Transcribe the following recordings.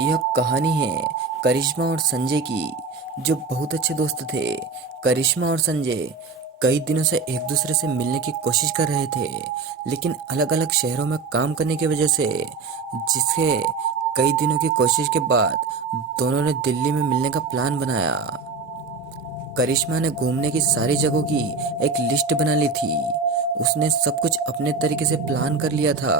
यह कहानी है करिश्मा और संजय की, जो बहुत अच्छे दोस्त थे। करिश्मा और संजय कई दिनों से एक दूसरे से मिलने की कोशिश कर रहे थे, लेकिन अलग अलग शहरों में काम करने की वजह से, जिसके कई दिनों की कोशिश के बाद दोनों ने दिल्ली में मिलने का प्लान बनाया। करिश्मा ने घूमने की सारी जगहों की एक लिस्ट बना ली थी। उसने सब कुछ अपने तरीके से प्लान कर लिया था,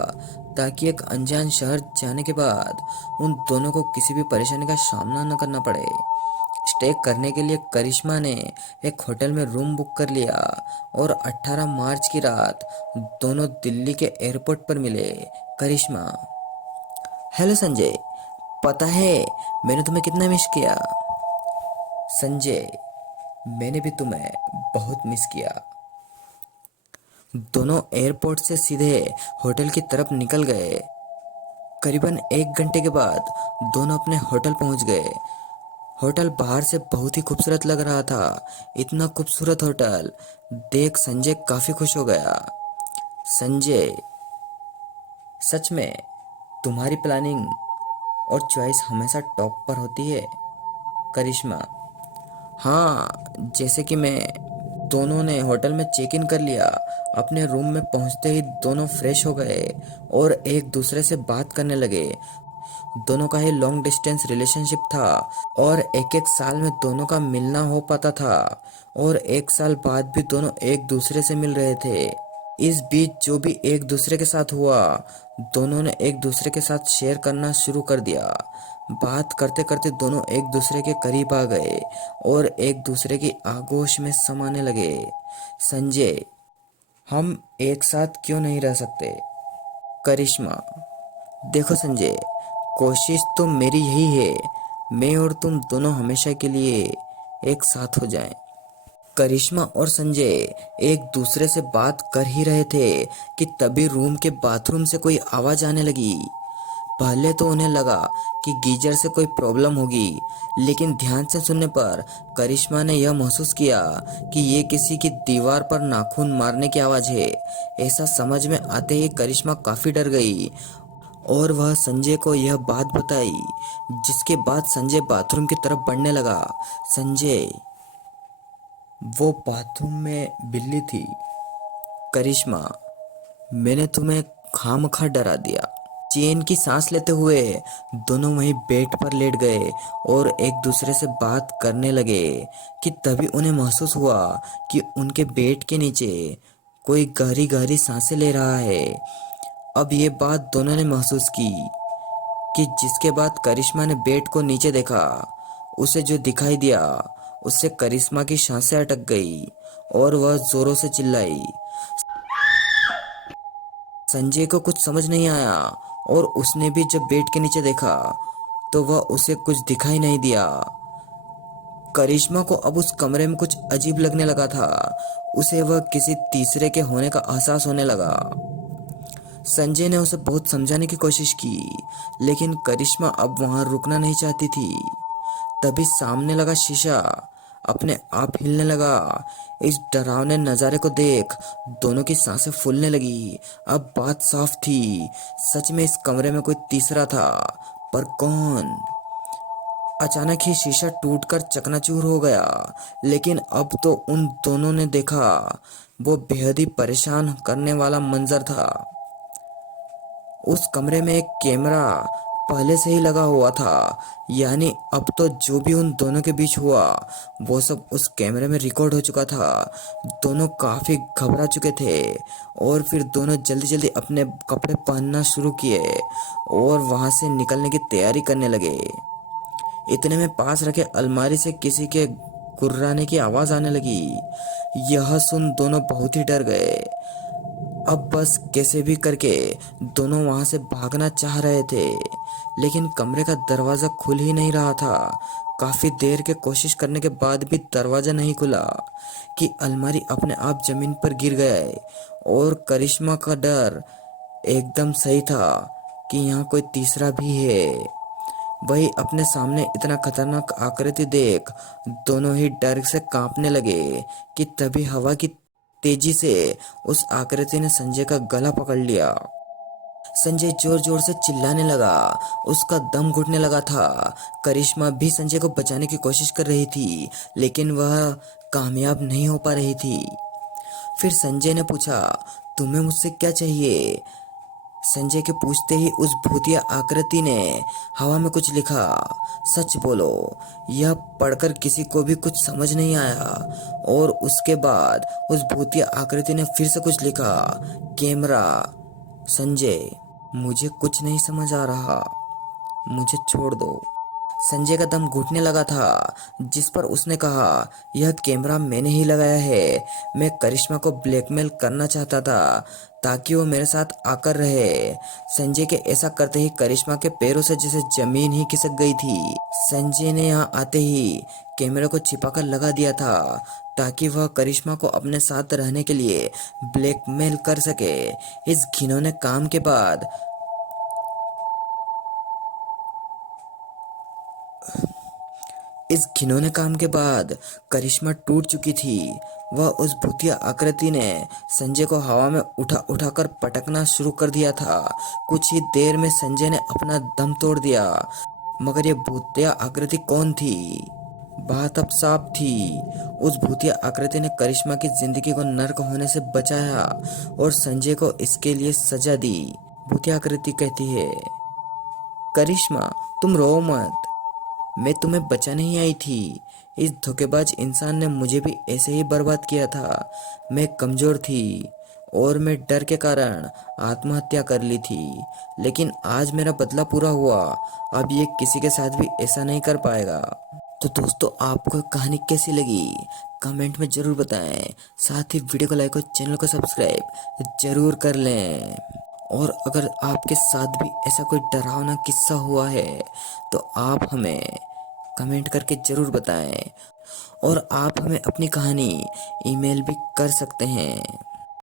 ताकि एक अनजान शहर जाने के बाद उन दोनों को किसी भी परेशानी का सामना न करना पड़े। स्टे करने के लिए करिश्मा ने एक होटल में रूम बुक कर लिया और 18 मार्च की रात दोनों दिल्ली के एयरपोर्ट पर मिले। करिश्मा: हेलो संजय, पता है मैंने तुम्हें कितना मिस किया। संजय: मैंने भी तुम्हें बहुत मिस किया। दोनों एयरपोर्ट से सीधे होटल की तरफ निकल गए। करीबन 1 घंटे के बाद दोनों अपने होटल पहुंच गए। होटल बाहर से बहुत ही खूबसूरत लग रहा था। इतना खूबसूरत होटल देख संजय काफी खुश हो गया। संजय: सच में तुम्हारी प्लानिंग और चॉइस हमेशा टॉप पर होती है। करिश्मा: हाँ, जैसे कि मैं दोनों ने होटल में चेक इन कर लिया। अपने रूम में पहुंचते ही दोनों फ्रेश हो गए और एक दूसरे से बात करने लगे। दोनों का ही लॉन्ग डिस्टेंस रिलेशनशिप था और एक एक साल में दोनों का मिलना हो पाता था, और 1 साल बाद भी दोनों एक दूसरे से मिल रहे थे। इस बीच जो भी एक दूसरे के साथ हुआ, दोनों ने एक दूसरे के साथ शेयर करना शुरू कर दिया। बात करते करते दोनों एक दूसरे के करीब आ गए और एक दूसरे की आगोश में समाने लगे। संजय: हम एक साथ क्यों नहीं रह सकते। करिश्मा: देखो संजय, कोशिश तो मेरी यही है, मैं और तुम दोनों हमेशा के लिए एक साथ हो जाएं। करिश्मा और संजय एक दूसरे से बात कर ही रहे थे कि तभी रूम के बाथरूम से कोई आवाज आने लगी। पहले तो उन्हें लगा कि गीजर से कोई प्रॉब्लम होगी, लेकिन ध्यान से सुनने पर करिश्मा ने यह महसूस किया कि ये किसी की दीवार पर नाखून मारने की आवाज है। ऐसा समझ में आते ही करिश्मा काफी डर गई और वह संजय को यह बात बताई, जिसके बाद संजय बाथरूम की तरफ बढ़ने लगा। संजय: वो बाथरूम में बिल्ली थी। करिश्मा: मैंने तुम्हें खामखा डरा दिया। चैन की सांस लेते हुए दोनों वहीं बेड पर लेट गए और एक दूसरे से बात करने लगे कि तभी उन्हें महसूस हुआ कि उनके बेड के नीचे कोई गहरी गहरी सांसें ले रहा है। अब ये बात दोनों ने महसूस की कि जिसके बाद करिश्मा ने बेड को नीचे देखा। उसे जो दिखाई दिया उससे करिश्मा की सांसें अटक गई और वह जोरों से चिल्लाई। संजय को कुछ समझ नहीं आया और उसने भी जब बेड के नीचे देखा तो वह उसे कुछ दिखाई नहीं दिया। करिश्मा को अब उस कमरे में कुछ अजीब लगने लगा था। उसे वह किसी तीसरे के होने का एहसास होने लगा। संजय ने उसे बहुत समझाने की कोशिश की, लेकिन करिश्मा अब वहां रुकना नहीं चाहती थी। तभी सामने लगा शीशा अपने आप हिलने लगा। इस डरावने नजारे को देख दोनों की सांसें फूलने लगी। अब बात साफ थी, सच में इस कमरे में कोई तीसरा था, पर कौन। अचानक ही शीशा टूटकर चकनाचूर हो गया, लेकिन अब तो उन दोनों ने देखा वो बेहद ही परेशान करने वाला मंजर था। उस कमरे में एक कैमरा पहले से ही लगा हुआ था, यानी अब तो जो भी उन दोनों के बीच हुआ वो सब उस कैमरे में रिकॉर्ड हो चुका था। दोनों काफी घबरा चुके थे और फिर दोनों जल्दी जल्दी अपने कपड़े पहनना शुरू किए और वहां से निकलने की तैयारी करने लगे। इतने में पास रखे अलमारी से किसी के गुर्राने की आवाज आने लगी। यह सुन दोनों बहुत ही डर गए। अब बस कैसे भी करके दोनों वहां से भागना चाह रहे थे, लेकिन कमरे का दरवाजा खुल ही नहीं रहा था। काफी देर के कोशिश करने के बाद भी दरवाजा नहीं खुला कि अलमारी अपने आप जमीन पर गिर गए। और करिश्मा का डर एकदम सही था कि यहाँ कोई तीसरा भी है। वही अपने सामने इतना खतरनाक आकृति देख दोनों ही डर से कांपने लगे कि तभी हवा की तेजी से उस आकृति ने संजय का गला पकड़ लिया। संजय जोर जोर से चिल्लाने लगा। उसका दम घुटने लगा था। करिश्मा भी संजय को बचाने की कोशिश कर रही थी, लेकिन वह कामयाब नहीं हो पा रही थी। फिर संजय ने पूछा, तुम्हें मुझसे क्या चाहिए? संजय के पूछते ही उस भूतिया आकृति ने हवा में कुछ लिखा। सच बोलो। यह पढ़कर किसी को भी कुछ समझ नहीं आया। और उसके बाद उस भूतिया आकृति ने फिर से कुछ लिखा। कैमरा। संजय, मुझे कुछ नहीं समझ आ रहा, मुझे छोड़ दो। संजय का दम घुटने लगा था, जिस पर उसने कहा, यह कैमरा मैंने ही लगाया है। मैं करिश्मा को ब्लैकमेल करना चाहता था ताकि वो मेरे साथ आकर रहे। संजय के ऐसा करते ही करिश्मा के पैरों से जैसे जमीन ही खिसक गई थी। संजय ने यहाँ आते ही कैमरे को छिपाकर लगा दिया था ताकि वह करिश्मा को अपने साथ रहने के लिए ब्लैकमेल कर सके। इस घिनौने काम के बाद इस घिनौने काम के बाद करिश्मा टूट चुकी थी। वह उस भूतिया आकृति ने संजय को हवा में उठा उठाकर पटकना शुरू कर दिया था। कुछ ही देर में संजय ने अपना दम तोड़ दिया। मगर ये भूतिया आकृति कौन थी? बात अब साफ थी। उस भूतिया आकृति ने करिश्मा की जिंदगी को नर्क होने से बचाया और संजय को इसके लिए सजा दी। भूतिया आकृति कहती है, करिश्मा, तुम रो मत, मैं तुम्हें बचाने ही आई थी। इस धोखेबाज इंसान ने मुझे भी ऐसे ही बर्बाद किया था। मैं कमजोर थी और मैं डर के कारण आत्महत्या कर ली थी, लेकिन आज मेरा बदला पूरा हुआ। अब ये किसी के साथ भी ऐसा नहीं कर पाएगा। तो दोस्तों, आपको कहानी कैसी लगी कमेंट में ज़रूर बताएं। साथ ही वीडियो को लाइक और चैनल को सब्सक्राइब ज़रूर कर लें। और अगर आपके साथ भी ऐसा कोई डरावना किस्सा हुआ है तो आप हमें कमेंट करके ज़रूर बताएं। और आप हमें अपनी कहानी ईमेल भी कर सकते हैं।